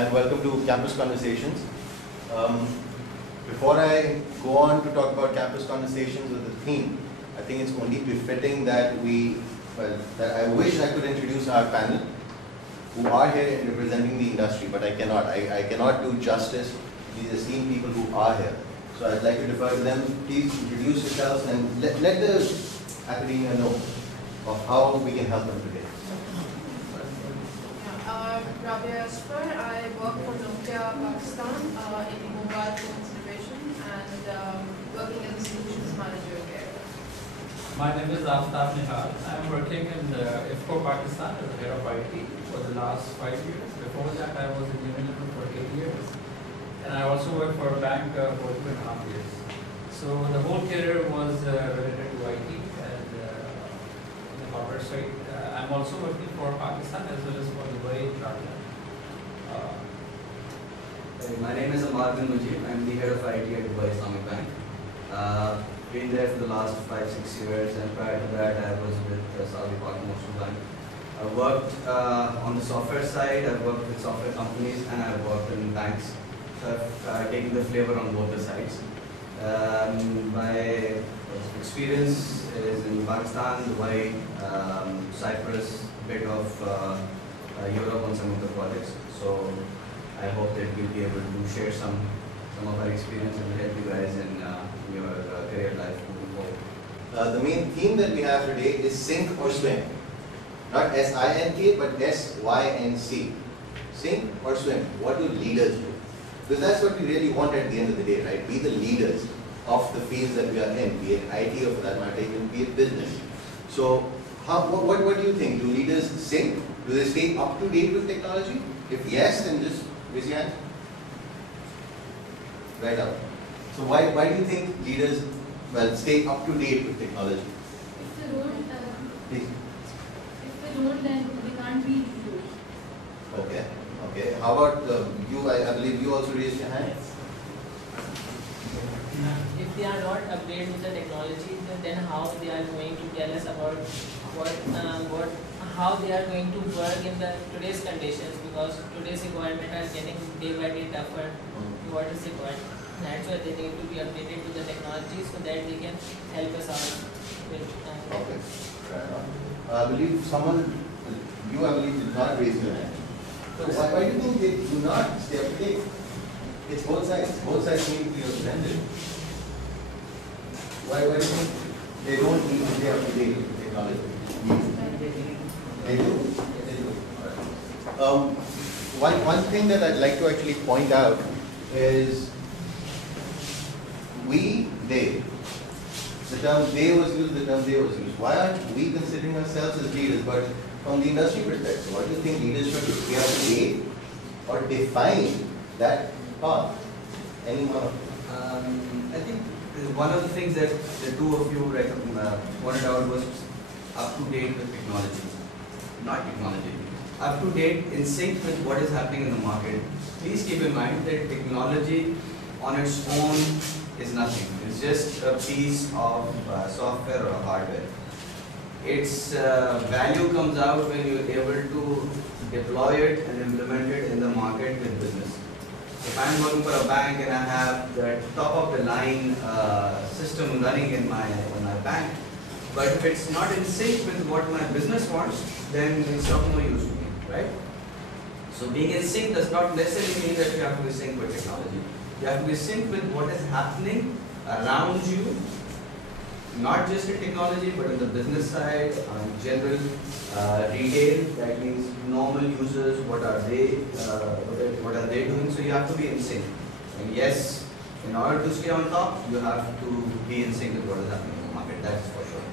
and welcome to Campus Conversations. Before I go on to talk about Campus Conversations with the theme, I think it's only befitting that that I wish I could introduce our panel, who are here representing the industry, but I cannot. I cannot do justice to these esteemed people who are here. So I'd like to defer to them. Please introduce yourselves and let the academia know of how we can help them today. Rabia Asfar, I work for Nokia Pakistan in the mobile phones division and working as a solutions manager there. My name is Aftab Nihal. I am working in IFCO Pakistan as the head of IT for the last 5 years. Before that, I was in Unilever for 8 years. And I also worked for a bank for 2.5 years. So the whole career was related to IT and in the corporate side. I'm also working for Pakistan as well as for Dubai, Jordan. My name is Amar bin Mujib. I'm the head of IT at Dubai Islamic Bank. Been there for the last 5-6 years, and prior to that I was with Saudi Commercial Bank. I worked on the software side, I've worked with software companies, and I've worked in banks. So I've taken the flavor on both the sides. My experience is in Pakistan, Dubai, Cyprus, a bit of Europe on some of the projects. So I hope that we'll be able to share some of our experience and help you guys in your career life moving forward. The main theme that we have today is sink or swim. Not S-I-N-K, but S-Y-N-C. Sink or swim. What do leaders do? Because that's what we really want at the end of the day, right? Be the leaders of the fields that we are in, be it IT or for that matter, even be it business. So, what do you think? Do leaders sink? Do they stay up to date with technology? If yes, then just raise your hand. Right up. So why do you think leaders stay up to date with technology? If they don't, Please. then they can't be leaders. Okay. Okay. How about you? I believe you also raised your hand. If they are not updated with the technology, then how they are going to tell us about how they are going to work in the today's conditions, because today's requirements are getting day by day tougher. What is required? That's why they need to be updated to the technology so that they can help us out with. Okay. Fair enough. I believe I believe did not raise your hand. So why do you think they do not stay up to date? It's both sides. Both sides need to be represented. Why do you think they don't need to stay up to date with technology? They do. They do. One thing that I'd like to actually point out is they. The term they was used, the term they was used. Why aren't we considering ourselves as leaders? But from the industry perspective, what do you think leaders should do? Stay up to date or define that path? Anyone? I think one of the things that the two of you pointed out was up to date with technology. Not technology. Up to date, in sync with what is happening in the market. Please keep in mind that technology on its own is nothing. It's just a piece of software or hardware. Its value comes out when you're able to deploy it and implement it in the market with business. If I'm working for a bank and I have the top of the line system running in my bank, but if it's not in sync with what my business wants, then it's of no use to me, right? So being in sync does not necessarily mean that you have to be synced with technology. You have to be synced with what is happening around you, not just in technology, but on the business side, on general retail. That means normal users. What are they doing? So you have to be in sync. And yes, in order to stay on top, you have to be in sync with what is happening in the market. That's for sure.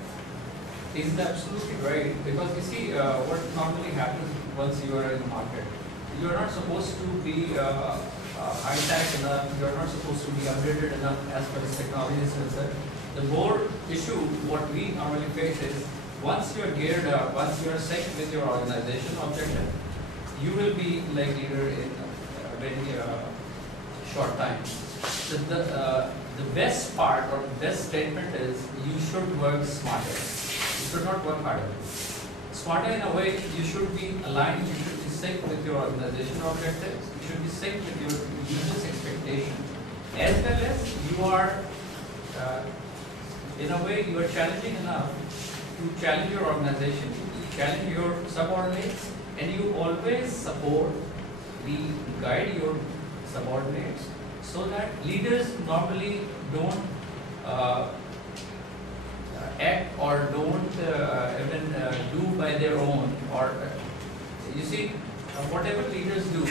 This is absolutely right, because you see what normally happens once you are in the market. You are not supposed to be high-tech enough, you are not supposed to be updated enough as far as technology is concerned. The more issue, what we normally face is, once you are geared up, once you are synced with your organization objective, you will be like leader in a very short time. So the best part or the best statement is, you should work smarter. You should not work harder. Smarter in a way, you should be aligned, you should be synced with your organization objectives, it should be synced with your users' expectation, as well as you are, in a way, you are challenging enough to challenge your organization, challenge your subordinates, and you always support, guide your subordinates, so that leaders normally don't act or don't even do by their own, or you see, whatever leaders do,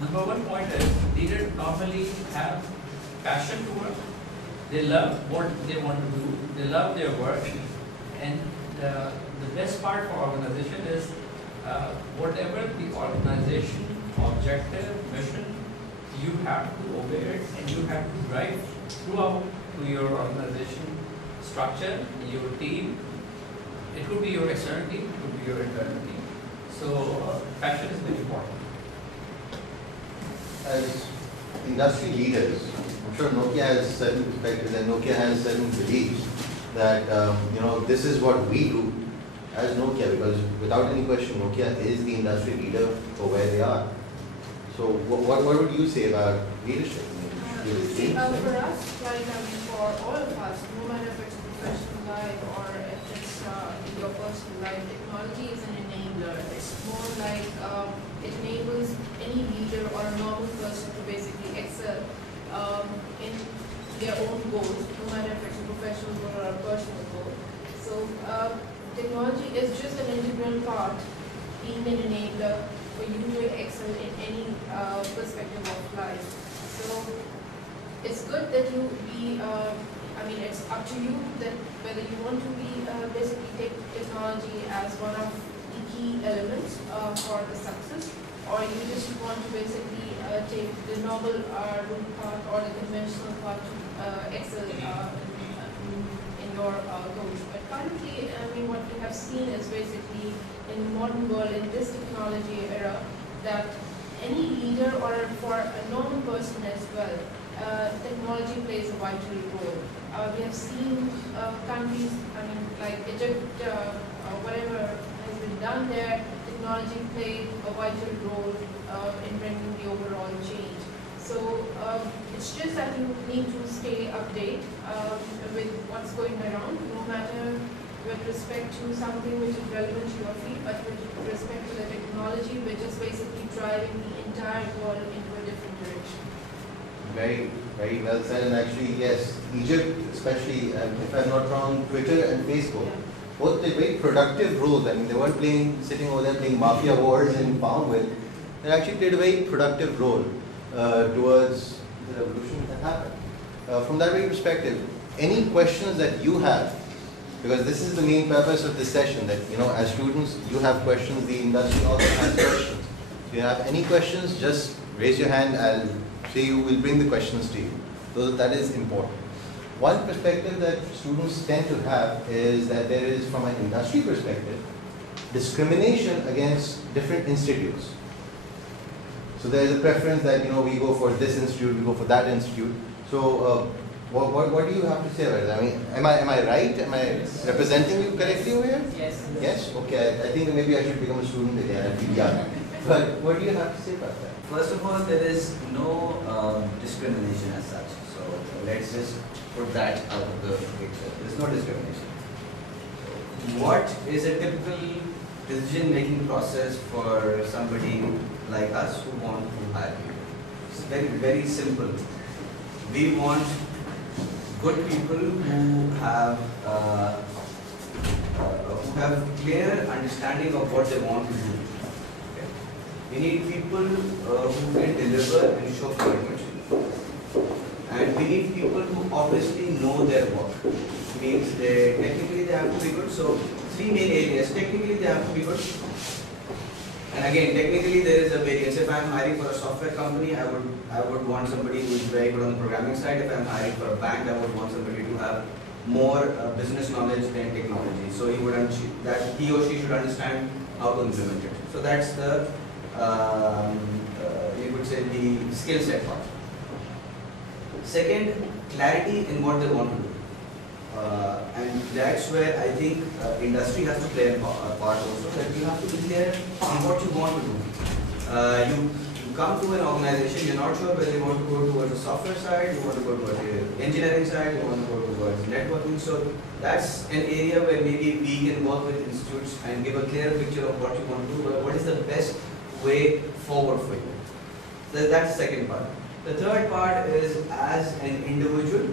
number one point is leaders normally have passion to work. They love what they want to do. They love their work, and the best part for organization is whatever the organization objective, mission, you have to obey it, and you have to drive throughout to your organization structure, your team. It could be your external team, it could be your internal team. So passion is very important. As industry leaders, I'm sure Nokia has certain perspectives and Nokia has certain beliefs that this is what we do as Nokia, because without any question Nokia is the industry leader for where they are. So what would you say about leadership? For us, for all of us, no matter if it's a professional life or if it's in your personal life, technology is an enabler. It's more like it enables any leader or a normal person to basically excel in their own goals, no matter if it's a professional goal or a personal goal. So technology is just an integral part, being an enabler for you to excel in any perspective of life. So it's good that you be, it's up to you that whether you want to be basically take technology as one of the key elements for the success, or you just want to basically take the novel route path or the conventional path to excel in your goals. But currently, what we have seen is basically in the modern world, in this technology era, that any leader or for a normal person as well, technology plays a vital role. We have seen countries, like Egypt, whatever has been done there, technology played a vital role in bringing the overall change. So it's just that you need to stay updated with what's going around, no matter with respect to something which is relevant to your field, but with respect to the technology which is basically driving the entire world into a different direction. Very, very well said. And actually, yes, Egypt, especially, if I'm not wrong, Twitter and Facebook, both did very productive roles. They weren't sitting over there playing mafia wars in Palmville. They actually played a very productive role towards the revolution that happened. From that very perspective, any questions that you have, because this is the main purpose of this session, that as students you have questions, the industry also has questions. If you have any questions, just raise your hand. I'll say you will bring the questions to you. So that is important. One perspective that students tend to have is that there is, from an industry perspective, discrimination against different institutes. So there is a preference that we go for this institute, we go for that institute. So what do you have to say about it? Am I right? Am I representing you correctly over here? Yes. Yes? Okay. I think maybe I should become a student again. I'll be young. But what do you have to say about that? First of all, there is no discrimination as such. So let's just put that out of the picture. There is no discrimination. What is a typical decision-making process for somebody like us who want to hire people? It's very, very simple. We want good people who have clear understanding of what they want to do. Okay? We need people who can deliver and show commitment. And we need people who obviously know their work. Means technically they have to be good. So three main areas. Technically they have to be good. And again, technically there is a variance. If I am hiring for a software company, I would want somebody who is very good on the programming side. If I am hiring for a bank, I would want somebody to have more business knowledge than technology. So he or she should understand how to implement it. So that's the you would say the skill set part. Second, clarity in what they want to do. And that's where I think industry has to play a part also, that you have to be clear on what you want to do. You come to an organization, you're not sure whether you want to go towards the software side, you want to go towards the engineering side, you want to go towards networking. So that's an area where maybe we can work with institutes and give a clear picture of what you want to do, what is the best way forward for you. So that's the second part. The third part is, as an individual,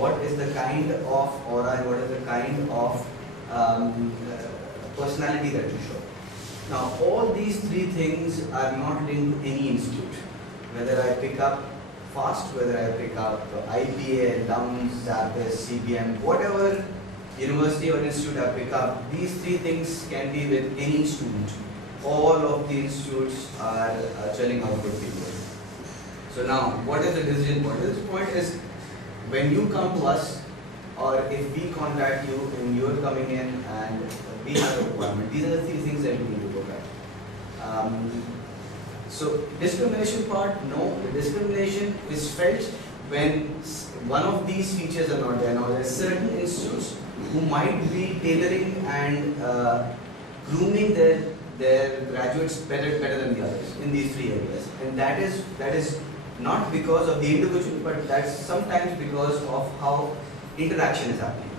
what is the kind of aura and what is the kind of personality that you show. Now, all these three things are not linked to any institute. Whether I pick up FAST, whether I pick up IPA, LUMS, Zabis, CBM, whatever university or institute I pick up, these three things can be with any student. All of the institutes are churning out good people. So now, what is the decision point? The decision point is, when you come to us, or if we contact you and you're coming in and we have a requirement, these are the three things that we need to look at. So discrimination part, no. The discrimination is felt when one of these features are not there. Now there are certain institutes who might be tailoring and grooming their graduates better than the others in these three areas, and that is not because of the individual, but that's sometimes because of how interaction is happening.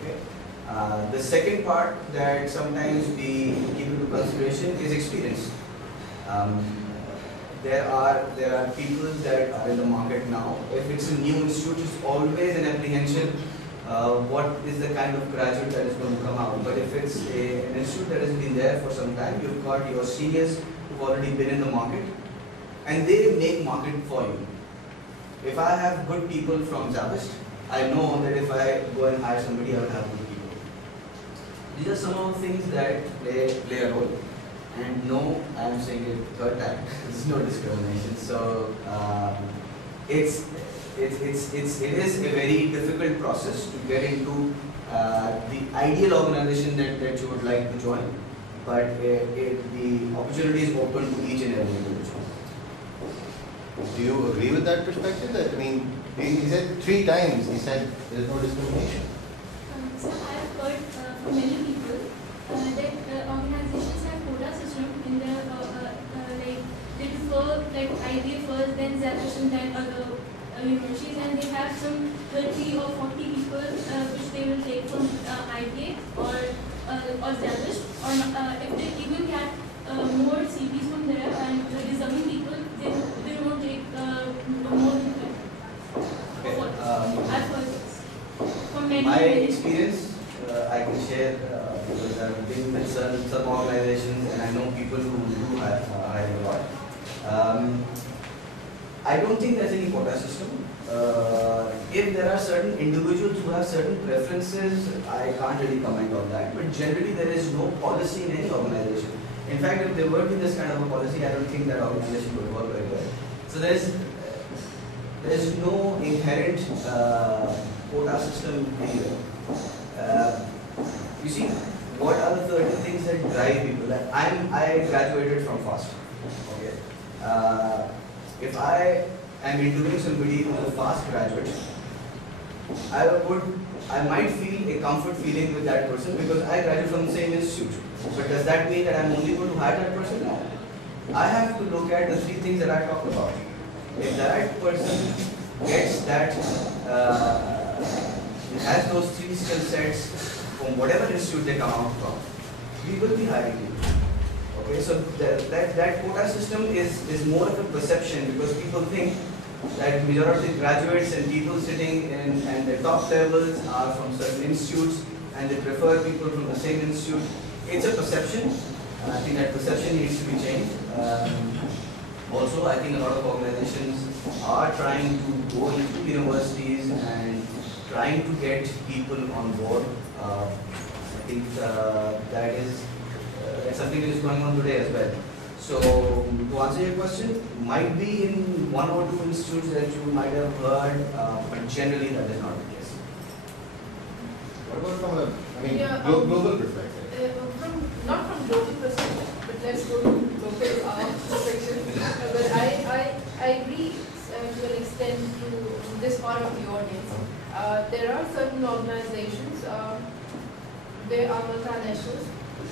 Okay. The second part that sometimes we keep into consideration is experience. There are people that are in the market now. If it's a new institute, it's always an apprehension. What is the kind of graduate that is going to come out? But if it's an institute that has been there for some time, you've got your seniors who've already been in the market, and they make market for you. If I have good people from Szabist, I know that if I go and hire somebody, I will have good people. These are some of the things that play a role. And no, I am saying it third time, there's no discrimination. So it is a very difficult process to get into the ideal organization that you would like to join, but the opportunity is open to each and every individual. Do you agree with that perspective? That, I mean, he said 3 times, he said there is no discrimination. So I have heard from many people that organizations have quota system in their like they prefer like IBA first, then Szabist, and then other universities, and they have some 30 or 40 people which they will take from IBA or Szabist, or if they even get more CVs from there and deserving people, they won't take more than 20. I've heard this from many. My experience, I can share because I've been with some organizations and I know people who do hire a lot. I don't think there's any quota system. If there are certain individuals who have certain preferences, I can't really comment on that. But generally, there is no policy in any organization. In fact, if there were to be this kind of a policy, I don't think that organization would work very well. So there's no inherent quota system anywhere. You see, what are the certain things that drive people? Like I graduated from FAST. Okay. If I am interviewing somebody who's a FAST graduate, I might feel a comfort feeling with that person because I graduated from the same institute. But does that mean that I'm only going to hire that person? No. I have to look at the 3 things that I talked about. If that person gets that, has those 3 skill sets from whatever institute they come out from, we will be hiring you. Okay, so that quota system is more of a perception because people think that majority of the graduates and people sitting in and the top levels are from certain institutes and they prefer people from the same institute. It's a perception. I think that perception needs to be changed. Also, I think a lot of organizations are trying to go into universities and trying to get people on board. I think that is something that is going on today as well. So, to answer your question, might be in 1 or 2 institutes that you might have heard, but generally that is not the case. What about from a, Yeah, global perspective? Not from global perspective, but let's go to local perspective. But I agree to an extent to this part of the audience. There are certain organizations, they are multinationals,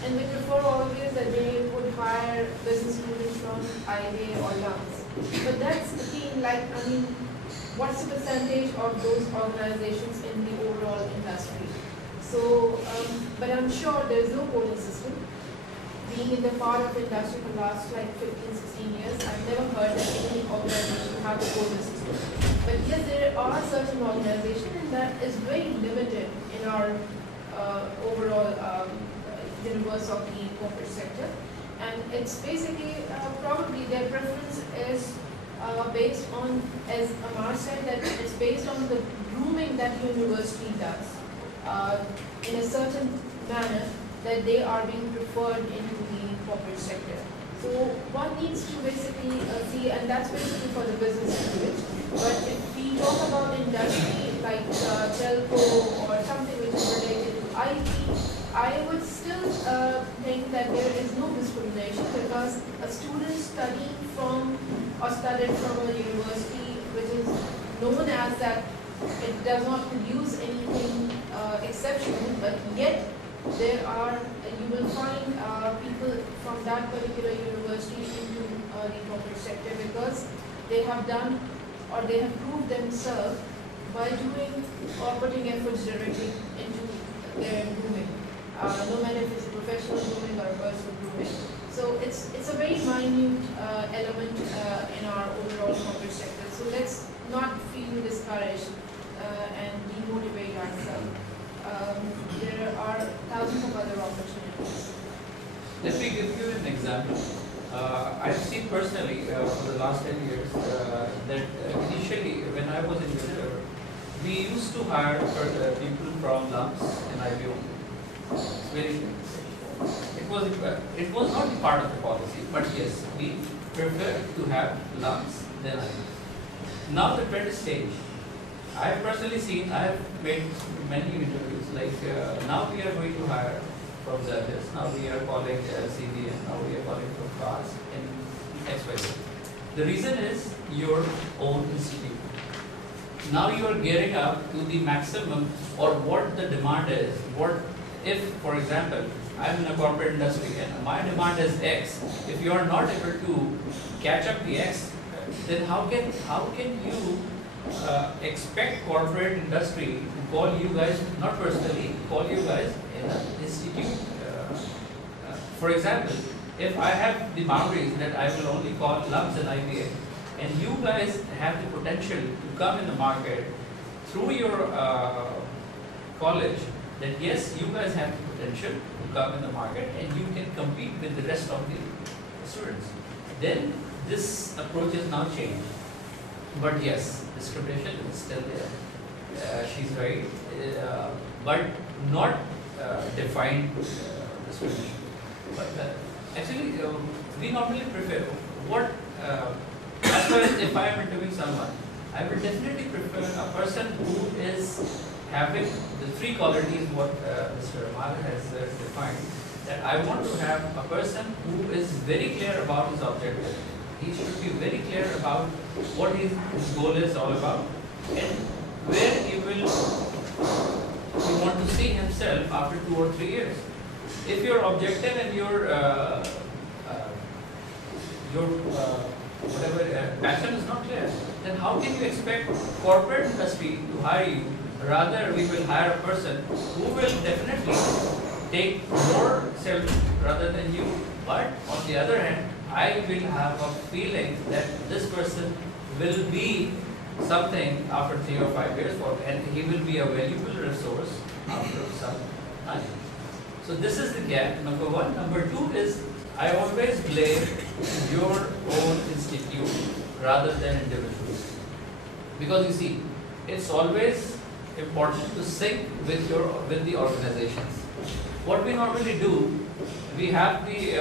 and they prefer always that they would hire business students from IBA or LUMS. But that's the thing, like, I mean, what's the percentage of those organizations in the overall industry? So, but I'm sure there's no quota system. Being in the part of industry for the last like 15, 16 years, I've never heard that any organization have a quota system. But yes, there are certain organizations, and that is very limited in our overall universe of the corporate sector. And it's basically, probably their preference is based on, as Amar said, that it's based on the grooming that university does in a certain manner, that they are being preferred into the corporate sector. So one needs to basically see, and that's basically for the business language. But if we talk about industry like telco or something which is related to IT, I would still think that there is no discrimination, because a student studying from or studied from a university which is known as that it does not produce anything exceptional, but yet there are, you will find people from that particular university into the corporate sector, because they have done or they have proved themselves by doing or putting efforts directly into their grooming, no matter if it's a professional grooming or a personal grooming. So it's a very minute element in our overall corporate sector. So let's not feel discouraged and demotivate ourselves. There are thousands of other opportunities. Let me give you an example. I've seen personally for the last 10 years that initially when I was in Unilever, we used to hire people from LUMS and IBO. It was not part of the policy, but yes, we prefer to have LUMS than IBO. Now the trend is changed. I have personally seen, I have made many interviews, like now we are going to hire from Zabis, now we are calling CVN, now we are calling from cars in XYZ. The reason is your own institute. Now you are gearing up to the maximum or what the demand is. What if, for example, I am in a corporate industry and my demand is X. If you are not able to catch up the X, then how can you expect corporate industry to call you guys, not personally, call you guys in an institute? For example, if I have the boundaries that I will only call LUMS and IBA, and you guys have the potential to come in the market through your college, that yes, you guys have the potential to come in the market and you can compete with the rest of the students, then this approach is now changed. But yes, discrimination is still there. She's right, but not defined discrimination. But actually, we normally prefer what, as far as if I am interviewing someone, I will definitely prefer a person who is having the three qualities what Mr. Amar has defined. That I want to have a person who is very clear about his objective. He should be very clear about what his goal is all about and where he want to see himself after 2 or 3 years. If your objective and your passion is not clear, then how can you expect corporate industry to hire you? Rather, we will hire a person who will definitely take more salary rather than you. But on the other hand, I will have a feeling that this person will be something after 3 or 5 years, and he will be a valuable resource after some time. So this is the gap, number one. Number two is, I always blame your own institute rather than individuals. Because you see, it's always important to sync with the organizations. What we normally do, we have the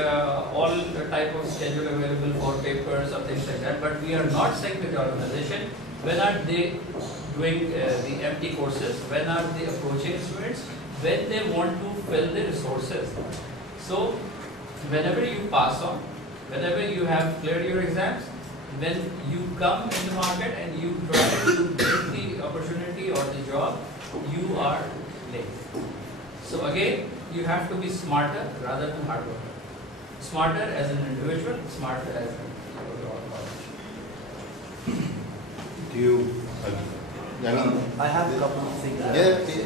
all the type of schedule available for papers or things like that, but we are not synced with the organization. When are they doing the empty courses? When are they approaching students? When they want to fill the resources. So whenever you pass on, whenever you have cleared your exams, when you come in the market and you try to get the opportunity opportunity or the job, you are late. So again, you have to be smarter rather than hard worker. Smarter as an individual, smarter as an organization. Do you? I mean, I have a couple of things. yeah, please.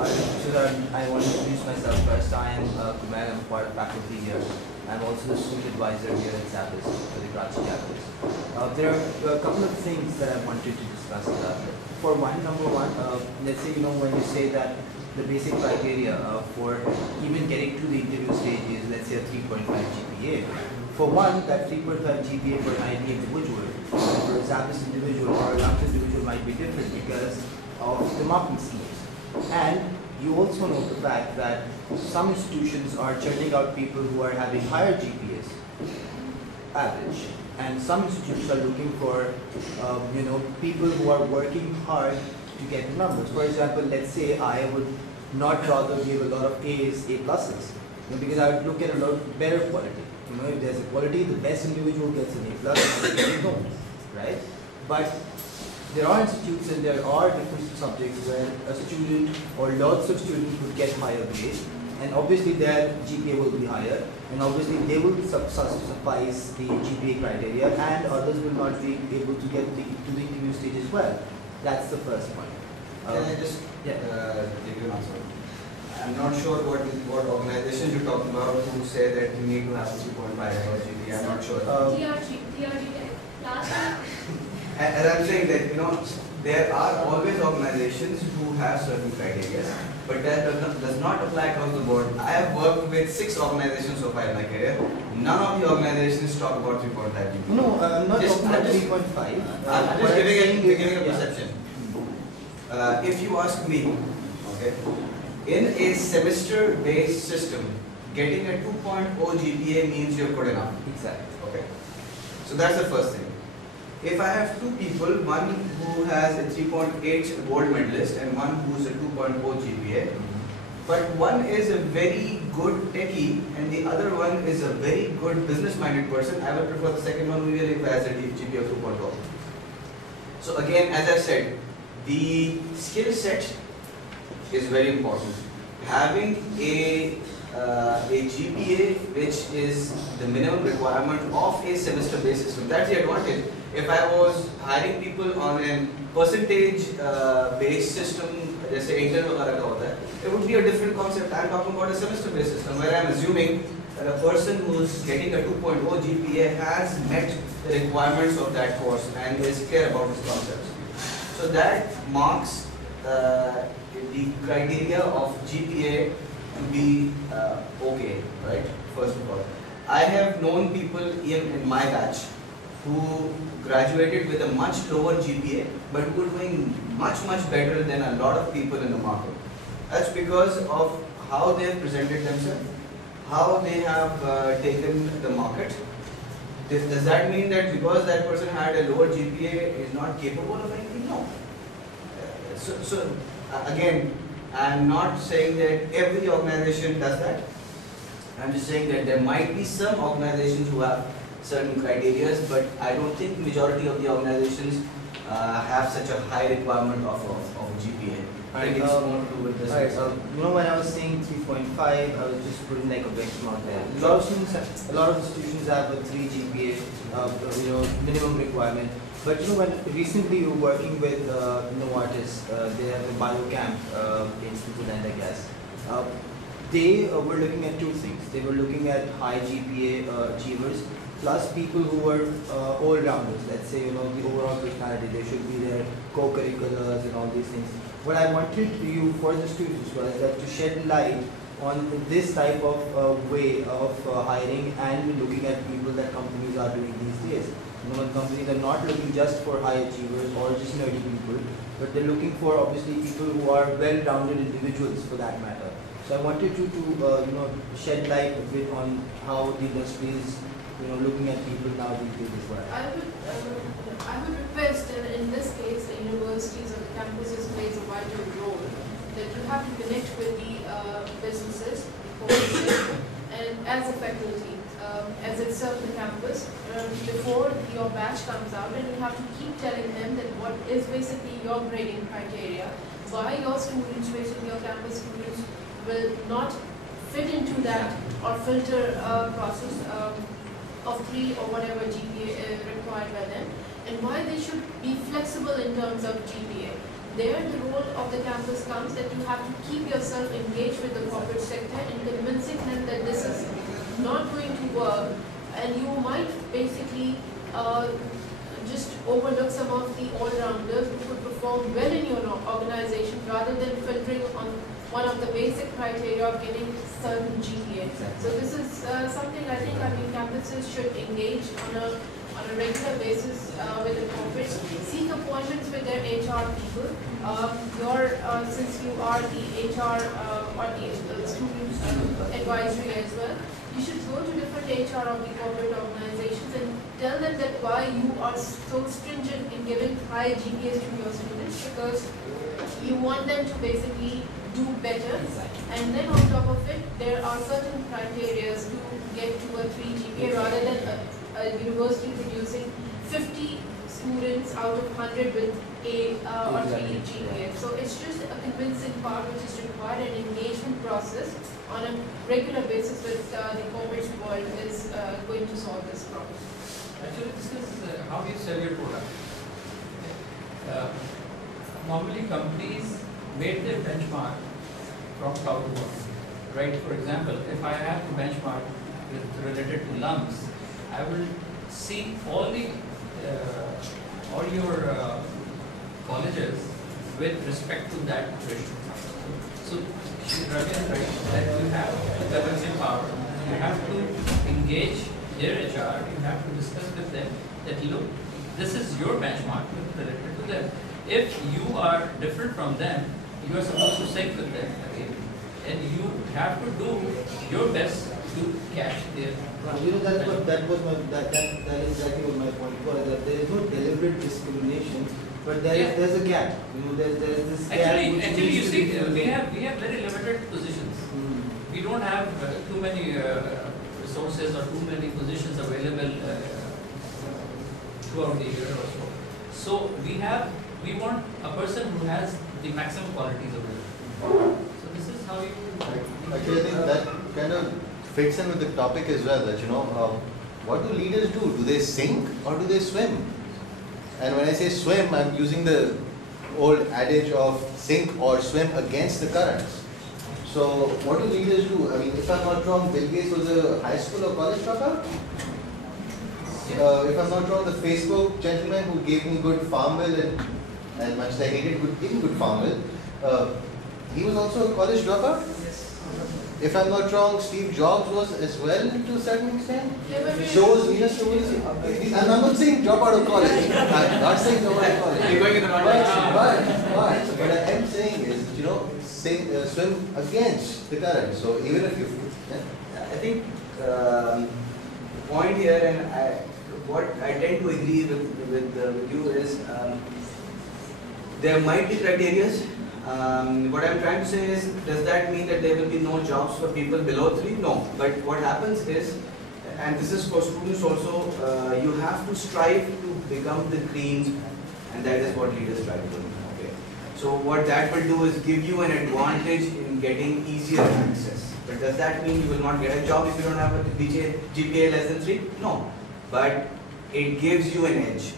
I want to introduce myself first. I am Kumar, I'm part of faculty here. I'm also the student advisor here at Szabist for the Karachi campus. There are a couple of things that I wanted to discuss. For one, number one, let's say, when you say that the basic criteria for even getting to the interview stage is, let's say, a 3.5 GPA. For one, that 3.5 GPA for an IT individual, for a Szabist individual or a London individual might be different because of the marking schemes. And you also know the fact that some institutions are churning out people who are having higher GPAs, average, and some institutions are looking for, people who are working hard to get the numbers. For example, let's say I would not rather give a lot of A's, A pluses, because I would look at a lot better quality. If there's a quality, the best individual gets an A plus, and the other don't, right? But there are institutes and there are different subjects where a student or lots of students would get higher grades, and obviously their GPA will be higher, and obviously they will suffice the GPA criteria, and others will not be able to get to the interview stage as well. That's the first point. Can I just give you an answer? I'm not sure what organization you're talking about who say that you need to have 3.5 GPA. I'm not sure. Last And I'm saying that, there are always organizations who have certain criteria, but that does not apply across the board. I have worked with 6 organizations so far in my career. None of the organizations talk about 3.5 GPA. No, I'm not talking about 3.5. I'm just giving a perception. If you ask me, okay, in a semester-based system, getting a 2.0 GPA means you're good enough. Exactly. Okay. So that's the first thing. If I have 2 people, one who has a 3.8 gold medalist and one who's a 2.0 GPA, but one is a very good techie and the other one is a very good business-minded person, I would prefer the second one really if has a GPA of 2.0. So again, as I said, the skill set is very important. Having a GPA which is the minimum requirement of a semester-based system, that's the advantage. If I was hiring people on a percentage-based system, let's say internal, it would be a different concept. I'm talking about a semester-based system where I'm assuming that a person who's getting a 2.0 GPA has met the requirements of that course and is clear about his concepts. So that marks the criteria of GPA to be okay, right? First of all, I have known people in my batch who graduated with a much lower GPA but who were doing much better than a lot of people in the market. That's because of how they have presented themselves, how they have taken the market. Does that mean that because that person had a lower GPA is not capable of anything? No. Again, I'm not saying that every organization does that. I'm just saying that there might be some organizations who have certain criteria, but I don't think majority of the organizations have such a high requirement of GPA. I think it's more to do with this. When I was saying 3.5, I was just putting like a benchmark there. A lot of institutions have a 3 GPA, minimum requirement. But when recently you were working with Novartis, they have a biocamp in Switzerland, I guess. They were looking at 2 things. They were looking at high GPA achievers, plus people who were all-rounders. Let's say, the overall personality, they should be their co-curriculars and all these things. What I wanted you for the students was that to shed light on this type of way of hiring and looking at people that companies are doing these days. Companies are not looking just for high achievers or just nerdy people, but they're looking for obviously people who are well-rounded individuals for that matter. So I wanted you to shed light a bit on how the industry is looking at people now these days as well. I would request that in this case the universities or the campuses plays a vital role, that you have to connect with the businesses, the corporations, and as a faculty, as itself the campus, before your batch comes out, and you have to keep telling them that what is basically your grading criteria, why your students, basically your campus students, will not fit into that or filter process of 3 or whatever GPA required by them, and why they should be flexible in terms of GPA. There, the role of the campus comes that you have to keep yourself engaged with the corporate sector and convincing them that this is not going to work, and you might basically just overlook some of the all-rounders who could perform well in your organization rather than filtering on one of the basic criteria of getting certain GPA. So this is something I think campuses should engage on a regular basis with the corporates, seek appointments with their HR people. Since you are the HR or the student advisory as well, you should go to different HR of the corporate organizations and tell them that why you are so stringent in giving high GPAs to your students, because you want them to basically do better. And then on top of it, there are certain criteria to get to a 3 GPA rather than a university producing 50 students out of 100 with A or 3 GPA. So it's just a convincing part which is required, an engagement process on a regular basis with the corporate world is going to solve this problem. Actually, this is how you sell your product. Normally, companies made their benchmark from top to bottom. Right? For example, if I have to benchmark related to lumps, I will see all your colleges with respect to that ratio. So, Ravi is right that you have the convincing power. You have to engage their HR. You have to discuss with them that look, this is your benchmark related to them. If you are different from them, you are supposed to sync with them again, and you have to do your best to catch their. That is exactly what my point was, that there is no deliberate discrimination, but there's a gap. There's this gap. Actually, you see, we have very limited positions. We don't have too many resources or too many positions available throughout the year or so. So we want a person who has the maximum qualities available. So this is how you. Actually, I think that kind of fits in with the topic as well. That what do leaders do? Do they sink or do they swim? And when I say swim, I'm using the old adage of sink or swim against the currents. So what do leaders do? I mean, if I'm not wrong, Bill Gates was a high school or college dropout. If I'm not wrong, the Facebook gentleman who gave me good farm bill and much as I hated giving good farm bill, he was also a college dropout. If I'm not wrong, Steve Jobs was as well to a certain extent. Shows, and I'm not saying drop out of college. I'm not saying drop out of college. You're going in the wrong direction. But what I am saying is, swim against the current. So even if you, I think the point here, and what I tend to agree with you is there might be criteria. What I'm trying to say is, does that mean that there will be no jobs for people below 3? No. But what happens is, and this is for students also, you have to strive to become the cream, and that is what leaders try to do. Okay. So what that will do is give you an advantage in getting easier access. But does that mean you will not get a job if you don't have a GPA less than 3? No. But it gives you an edge.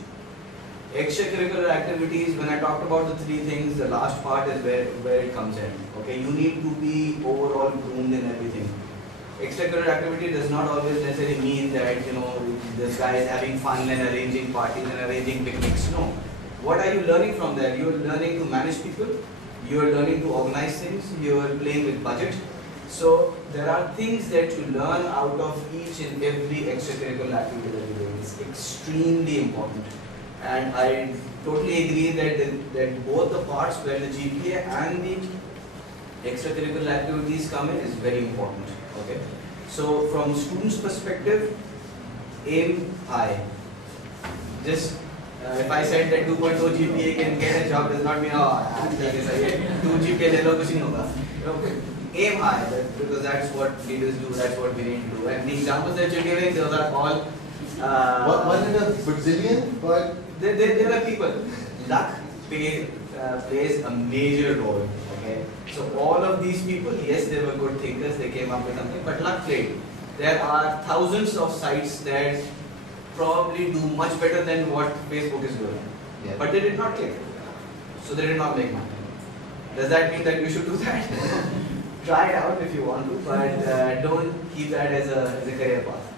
Extracurricular activities, when I talked about the 3 things, the last part is where it comes in. Okay, you need to be overall groomed in everything. Extracurricular activity does not always necessarily mean that this guy is having fun and arranging parties and arranging picnics. No. What are you learning from there? You are learning to manage people. You are learning to organize things. You are playing with budget. So there are things that you learn out of each and every extracurricular activity that you do. It's extremely important. And I totally agree that both the parts where the GPA and the extracurricular activities come in is very important. Okay. So from students' perspective, aim high. Just if I said that 2.0 GPA can get a job, does not mean 2 GPA le lo kuch nahi hoga. aim high, because that's what leaders do, that's what we need to do. And the examples that you're giving, those are all. One in a bazillion, but There are people. Luck plays a major role. Okay, so all of these people, yes, they were good thinkers, they came up with something, but luck played. There are thousands of sites that probably do much better than what Facebook is doing, yeah. but they did not click, so they did not make money. Does that mean that you should do that? Try it out if you want to, but don't keep that as a career path.